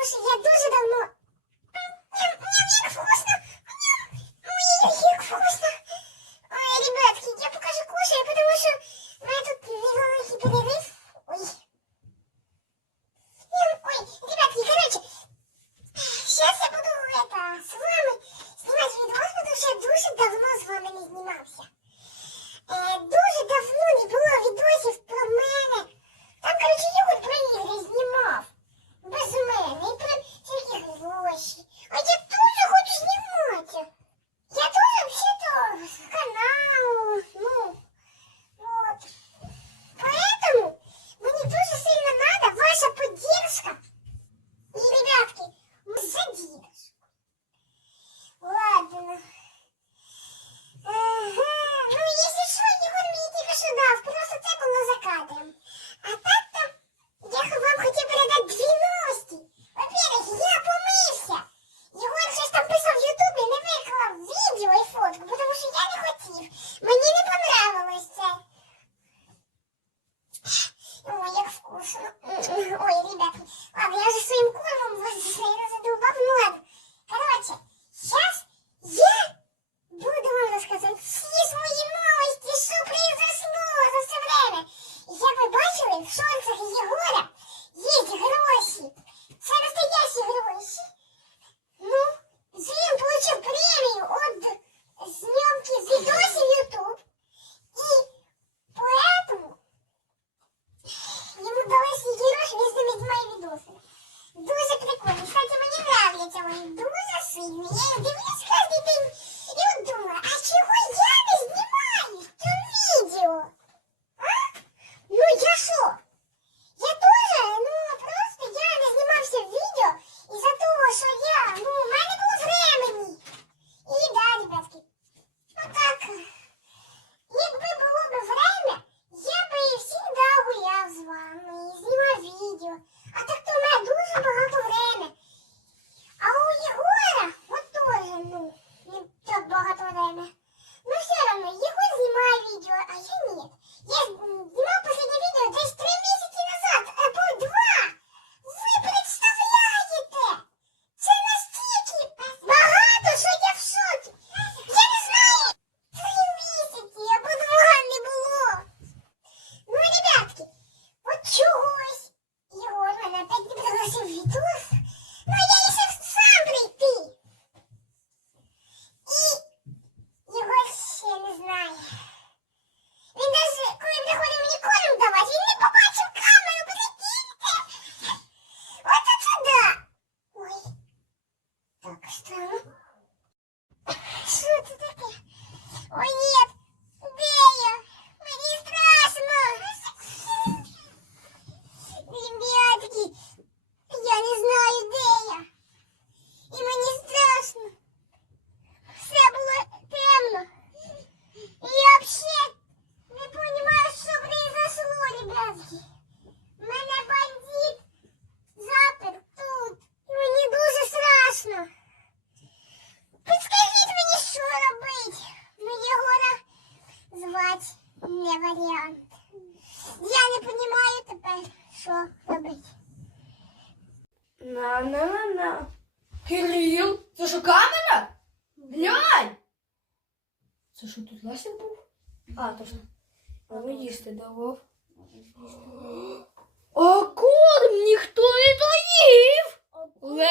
Потому что я дуже давно... Ой, ребятки, я покажу кушаю, потому что мы тут невеликий перерыв. Ой. Ну, ой, ребятки, короче, сейчас я буду с вами снимать видос, потому что я дуже давно с вами не снимался. Э, е, дуже давно не было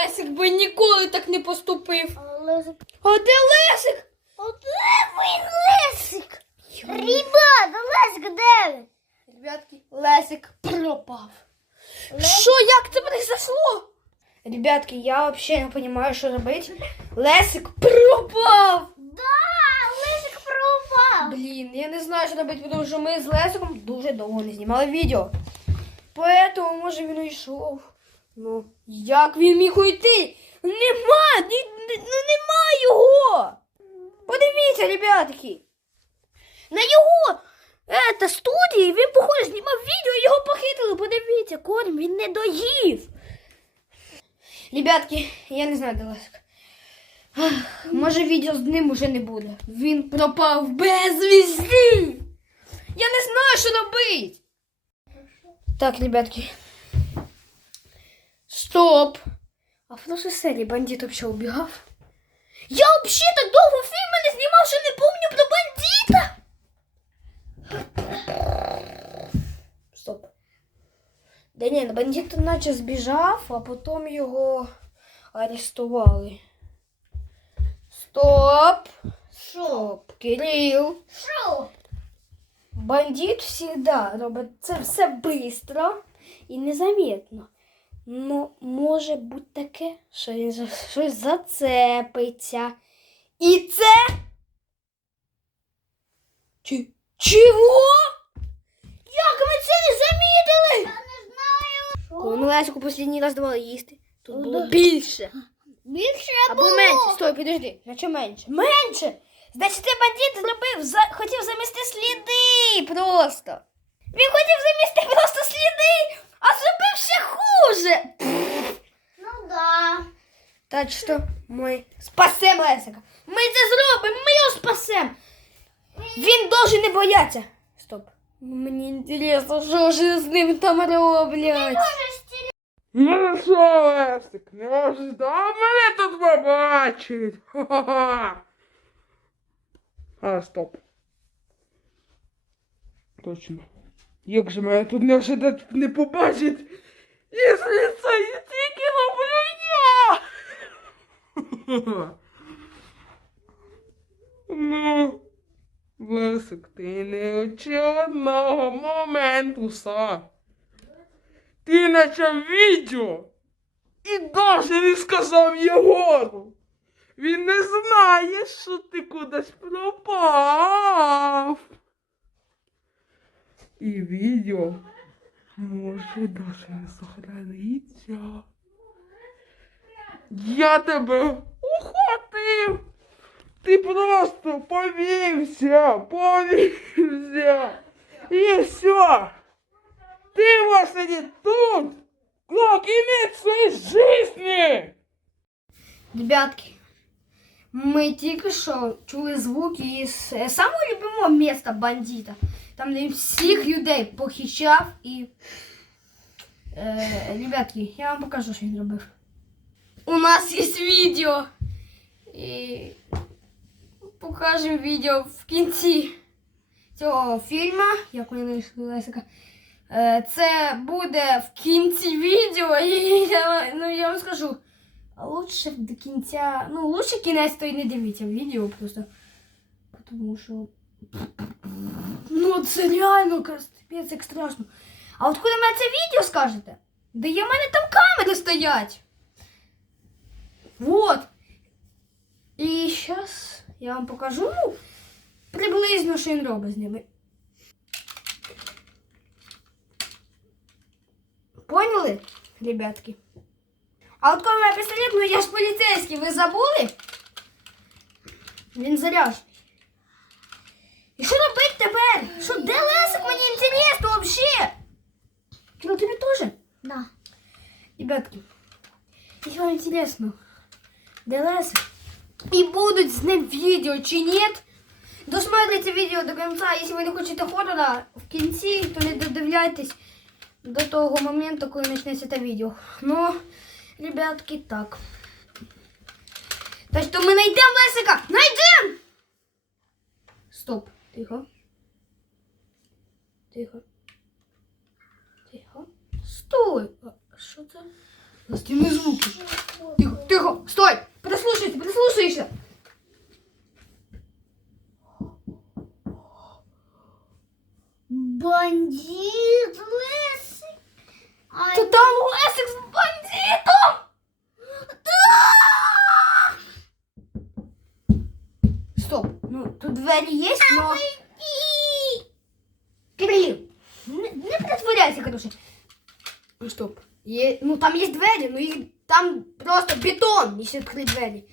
Лесик би ніколи так не поступив. А де Лесик? він Лесик? Ребята, Лесик де? Ребятки, Лесик пропав. Що, як це произошло? Ребятки, я вообще не понимаю, що робити. Лесик пропав! Да, Лесик пропав. Блін, я не знаю, що робити, тому що ми з Лесиком дуже довго не знімали відео. Поэтому, може, він уйшов. Ну, як він міг уйти? Нема! Ні, ну нема його! Подивіться, ребятки! На його ета, студії він, похоже, знімав відео і його похитили. Подивіться, корм він не доїв. Ребятки, я не знаю, де ласка. Може відео з ним уже не буде. Він пропав без безвісти. Я не знаю, що робити. Так, ребятки. Стоп! А в нашей серии бандит вообще убегал. Я вообще так долго фильмы не снимал, что не помню про бандита! Стоп. Да ні, ну, бандит наче збіжав, а потом его арестовали. Стоп! Стоп! Кирилл. Стоп! Бандит всегда робить це все быстро и незаметно. Ну, може бути таке, що він за щось зацепиться. І це. Чи... Чого? Як ми це не замітили? Я не знаю. Коли ми Лесику останній раз давали їсти, тут було більше. Більше Або менше. Стой, підожди. Наче менше. Менше! Значить, цей бандит зробив, за... хотів замести сліди просто. Він хотів замести просто сліди, а зробив ще хуже. Ну да. Так що ми спасемо Лесика. Ми це зробимо, ми його спасемо. Він должен не боятися. Стоп. Мені цікаво, що ж з ним там роблять. Ну що, Лесик, не ожидав мене тут побачить? Ха-ха-ха. А, стоп. Точно. Як же мене тут не ожидать не побачить, якщо це тільки роблю я? Ну, Лесик, ти не очевидного моменту, са. Ти почав відео і навіть не сказав Єгору. Він не знає, що ти кудись пропав. І відео може навіть не сохраниться. Я тебе ухватив. Ти просто повівся, повівся. І все. Ты вас сидит тут! Как иметь своей жизни! Ребятки, ми тільки що чули звуки із е, самого любимого міста бандита. Там він всіх людей похищав і. Е, ребятки, я вам покажу, що він робив. У нас є відео. І покажемо відео в кінці цього фільму. Як вони Лесика. Е, Це буде в кінці відео, і я, ну, я вам скажу. Лучше до кінця. Ну, лучше кінець то й не дивіться відео просто. Тому що. Ну, це реально капець як страшно. А от коли мене це відео скажете, де є в мене там камери стоять. Вот. І зараз я вам покажу приблизно, що він робить з ними. Поняли, ребятки? А от коли мене пістолет, ну я ж поліцейський, ви забули? Він заряжений. І що робити тепер? Що, де Лесик? Мені інтересно вообще. Ну тобі теж? Да. Ребятки, если вам интересно, де Лесик? І будуть з ним відео чи ні? Досмотрите відео до кінця. Якщо ви не хочете хорора в кінці, то не додивляйтесь до того моменту, коли почнеться це відео. Ну, ребятки, так. Так що ми знайдемо Лесика! Найдемо! Стоп. Тихо. Тихо. Тихо. Стой! А що це? Настільні звуки. Тихо, тихо, стой! Прислушайся, прислушайся! Бандит лисий. Та там Лесик з бандитом! Стоп, ну тут двері є, но... Кирил, не, не короче. Ну, стоп. Є, ну там є двері, ну їх там просто бетон, якщо відкрити двері.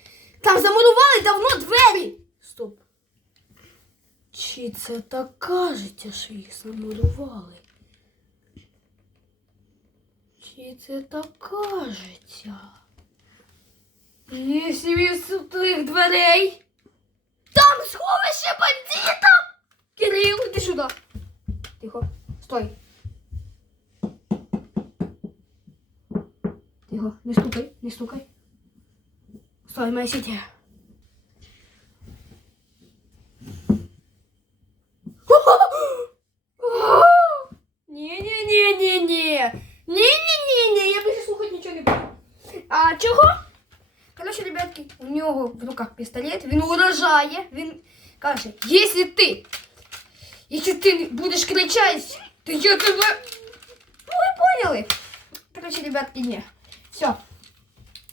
Там замурували давно двері. Стоп. Чи це так кажеться, що їх замурували? Чи це так кажеться? Якщо від тих дверей, там сховище бандита! Кирил, іди сюди. Тихо, стой. Тихо, не стукай, не стукай. Стой, моя сетя. Не-не-не-не-не. Не-не-не-не, я більше слухати нічого не буду. А чого? Короче, ребятки, у нього в руках пістолет, він угрожає, він каже, якщо ти, якщо ти будеш кричати, то я тебе... Ну, ви поняли? Короче, ребятки, не. Все.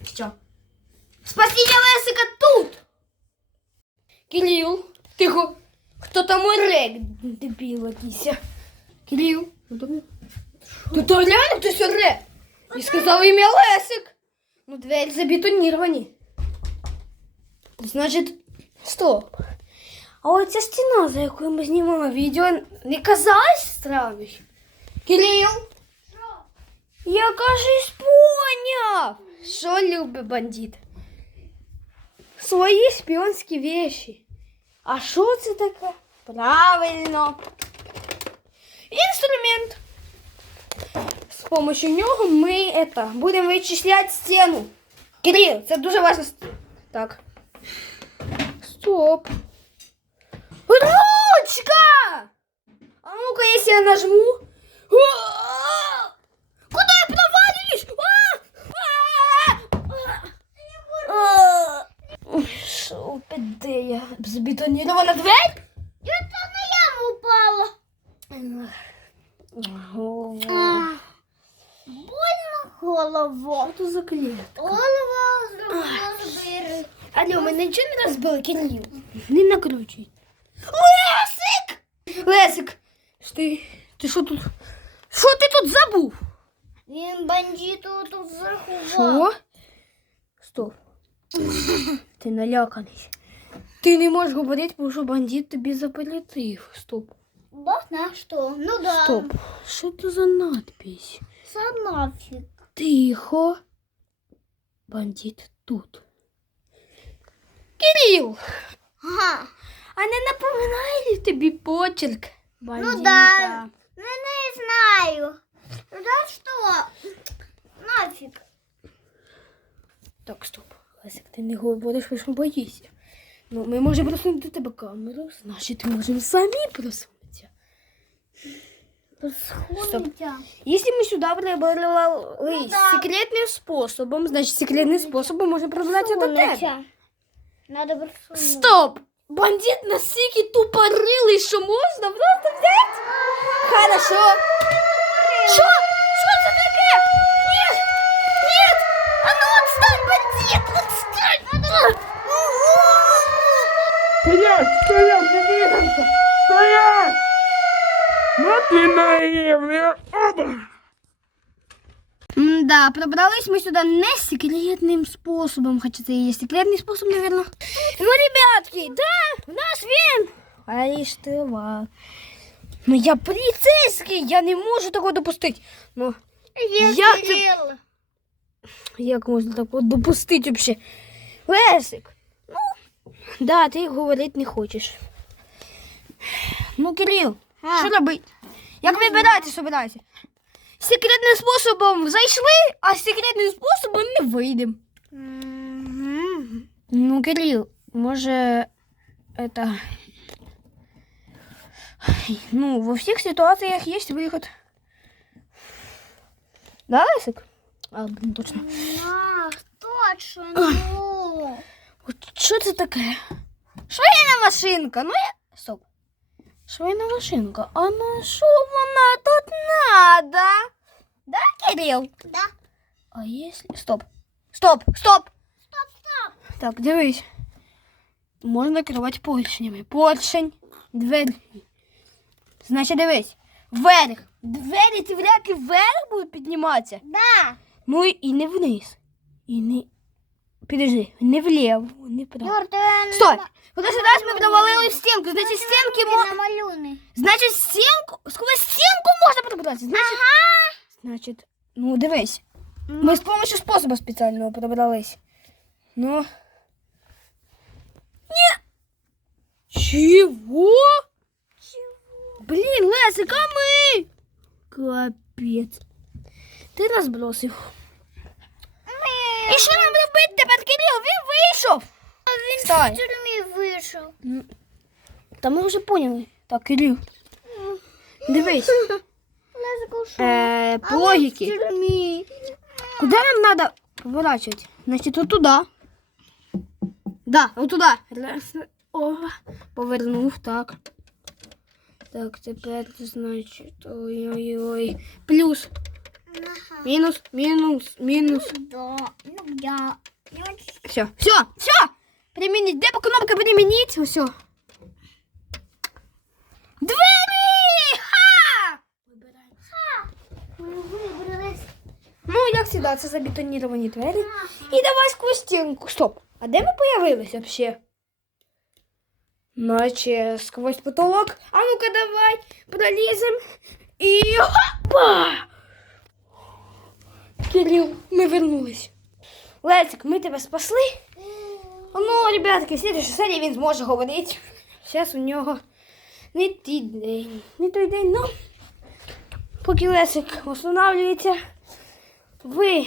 Все. Спасіння Лесика тут! Кирил, тихо. Хто там орек, дебіл якийсь. Кирил, ну то Тут реально хтось оре. І сказав ім'я Лесик. Ну, двері забетоніровані. Значить, стоп. А оця стіна, за якою ми знімали відео, не казалась странною? Кирил? Я кажись поняв. Що любить бандит? Свої шпіонські вещи. А що це таке? Правильно. Інструмент. З помощью нього ми это, будемо вичисляти стіну. Кирил, це дуже важливо. Так. Стоп. Ручка! А ну-ка, если я нажму. де я? Забетонірована дверь? Это на яму упала. Голова. Больно голова. Що за клет? Голова розбили. Алло, ми нічого не розбили, Кирил. Не накручуй. Лесик! Лесик! Ти, ти що тут? Що ти тут забув? Він бандиту тут заховав. Що? Стоп. Ти наляканий. Ти не можеш говорити, бо що бандит тобі заполітив. Стоп. Бог на що? Ну да. Стоп. Що це за надпись? Це нафіг. Тихо. Бандит тут. Кирил! Ага. А не напоминає тобі почерк бандита? да. Ну не знаю. Да що? Нафіг. Так, стоп. Лесик, ти не говориш, що боїшся. Ну, ми можемо просунути тебе камеру, значить, можемо самі просунутися. Хуйня. Если мы сюда пробрались Ну да. секретным способом, значит, секретным способом можно пробраться до тебе. Надо просунути. Стоп! Бандит настільки тупорилий, що можна просто взяти? Хорошо. Що? наивный! Оба! Да, пробрались мы сюда не секретным способом, хотя это и есть секретный способ, наверное. Ну, ребятки, да, у нас він арестував. Ну, я поліцейський, я не можу такого допустити. Ну, Як ти- Кирил. як можна такого допустити взагалі? Лесик, ну, да, ти говорити не хочеш. Ну, Кирил, А. що робити? Як вибирати, собирайся? Секретним способом зайшли, а секретним способом не вийдемо. Ну, Кирилл, може, это... Ну, во всех ситуациях есть выход. Да, Лесик? А, блин, точно. На, точно. Ну. От Що це таке? Швейна машинка. Ну я. Стоп. Швейна машинка. А на що вона тут надо? Да, Кирилл? Да. А если... Стоп. Стоп, стоп. Стоп, стоп. Так, дивись. Можна керувати поршнями. Поршень, двері. Значить, дивись. Вверх. Двері ці вряки вверх будуть підніматися. Да. Ну і не вниз. І не. Підожди, не вліво, не вправо. Юр, ти Стой! Куди раз ми провалили в стінку. Значить, стінки мо... намалюний. Значить, стінку. Сквозь стінку можна пробратися. Значить, значить, ну дивись. Ми з помощью способу спеціального пробрались. Ну. Ні. Чего? Блін, Лесик, а ми? Капець. Ти розбросив. пішов. Він Вставай. з тюрмі вийшов. Та ми вже поняли. Так, Кирил. Дивись. Е, по логіки. в тюрмі. Куда нам надо поворачивать? Значит, вот туда. Да, вот туда. Раз, о, повернув, так. Так, тепер, значить, ой-ой-ой. Плюс, Ага. мінус, мінус, мінус. Да. Ну, я. Я Все, все, все. Примініть. Де кнопка примініть? Все. Двері! Ха! Ми вибрались. Ну, як завжди, це забетоніровані двері. І давай сквозь стінку. Стоп. А де ми появилися взагалі? Наче сквозь потолок. А ну-ка давай пролізем. І хопа! Кирил, ми вернулись. Лецик, ми тебе спасли. Ну, ребятки, в следующій серії він зможе говорити. Зараз у нього не той день. Не той день, ну. Поки Лесик встановлюється. Ви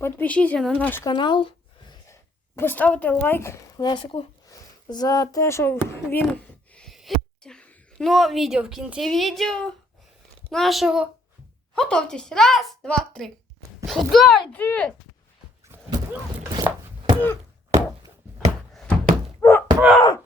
підпишіться на наш канал, поставте лайк Лесику за те, що він. А відео в кінці відео нашого. Готовтесь. Раз, два, три. Куда йди? А!